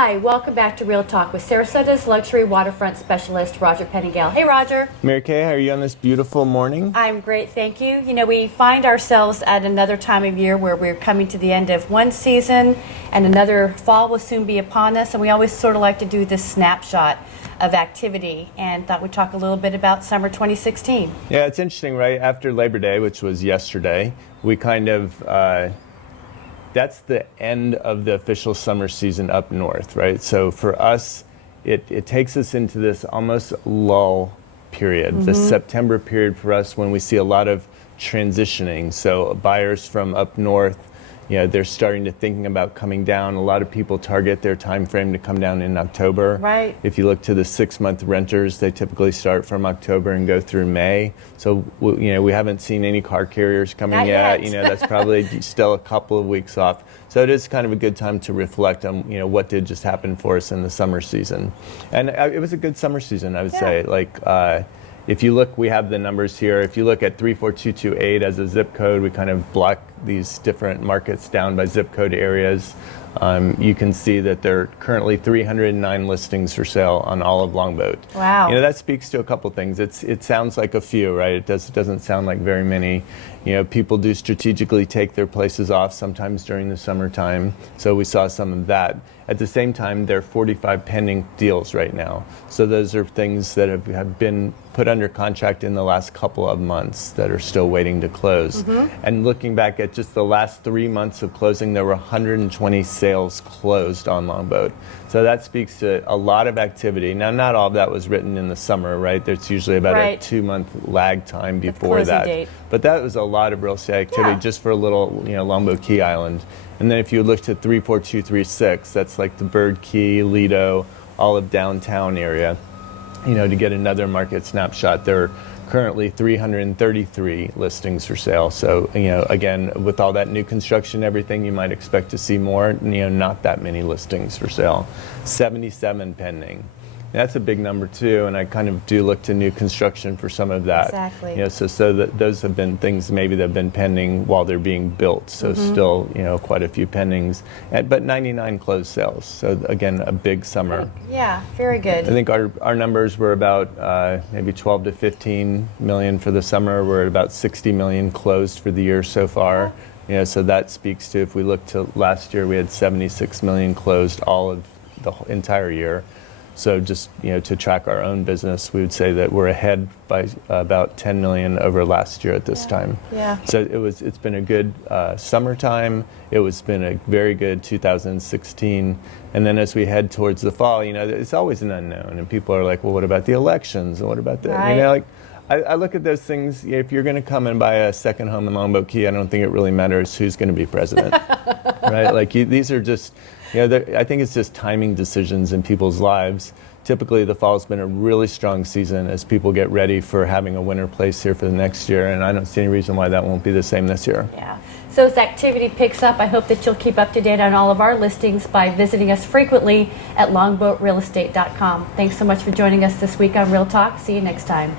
Hi, welcome back to Real Talk with Sarasota's luxury waterfront specialist, Roger Pettingell. Hey, Roger. Mary Kay, how are you on this beautiful morning? I'm great, thank you. You know, we find ourselves at another time of year where we're coming to the end of one season and another fall will soon be upon us, and we always sort of like to do this snapshot of activity, and thought we'd talk a little bit about summer 2016. Yeah, it's interesting, right? After Labor Day, which was yesterday, we kind of, that's the end of the official summer season up north, right? So for us, it takes us into this almost lull period, the September period for us when we see a lot of transitioning. So buyers from up north, you know, they're starting to thinking about coming down. A lot of people target their time frame to come down in October. Right. If you look to the 6-month renters, they typically start from October and go through May. So, you know, we haven't seen any car carriers coming Not yet. You know, that's probably still a couple of weeks off. So it is kind of a good time to reflect on, you know, what did just happen for us in the summer season. And it was a good summer season, I would say. Like, if you look, we have the numbers here. If you look at 34228 as a zip code, we kind of block these different markets down by zip code areas. You can see that there are currently 309 listings for sale on all of Longboat. Wow. You know, that speaks to a couple things. It sounds like a few, right? It doesn't sound like very many. You know, people do strategically take their places off sometimes during the summertime. So we saw some of that. At the same time, there are 45 pending deals right now. So those are things that have been put under contract in the last couple of months that are still waiting to close. And looking back at just the last 3 months of closing, there were 120 sales closed on Longboat. So that speaks to a lot of activity. Now, not all of that was written in the summer, right? There's usually about a 2-month lag time before that. Date. But that was a lot of real estate activity just for a little, you know, Longboat Key Island. And then if you look to 34236, that's like the Bird Key, Lido, all of downtown area. You know, to get another market snapshot, there are currently 333 listings for sale. So, you know, again, with all that new construction and everything, you might expect to see more, you know, not that many listings for sale. 77 pending. That's a big number too, and I kind of do look to new construction for some of that. Exactly. You know, so those have been things maybe that have been pending while they're being built. So still, you know, quite a few pendings, but 99 closed sales. So again, a big summer. Yeah, very good. I think our numbers were about maybe 12 to 15 million for the summer. We're at about 60 million closed for the year so far. You know, so that speaks to, if we look to last year, we had 76 million closed all of the entire year. So just, you know, to track our own business, we would say that we're ahead by about 10 million over last year at this time. Yeah. So it's been a good summertime. It's been a very good 2016. And then as we head towards the fall, you know, it's always an unknown. And people are like, well, what about the elections? And what about the, you know, like, I look at those things. If you're going to come and buy a second home in Longboat Key, I don't think it really matters who's going to be president, right? Like these are just, you know, I think it's just timing decisions in people's lives. Typically, the fall's been a really strong season as people get ready for having a winter place here for the next year, and I don't see any reason why that won't be the same this year. Yeah. So as activity picks up, I hope that you'll keep up to date on all of our listings by visiting us frequently at longboatrealestate.com. Thanks so much for joining us this week on Real Talk. See you next time.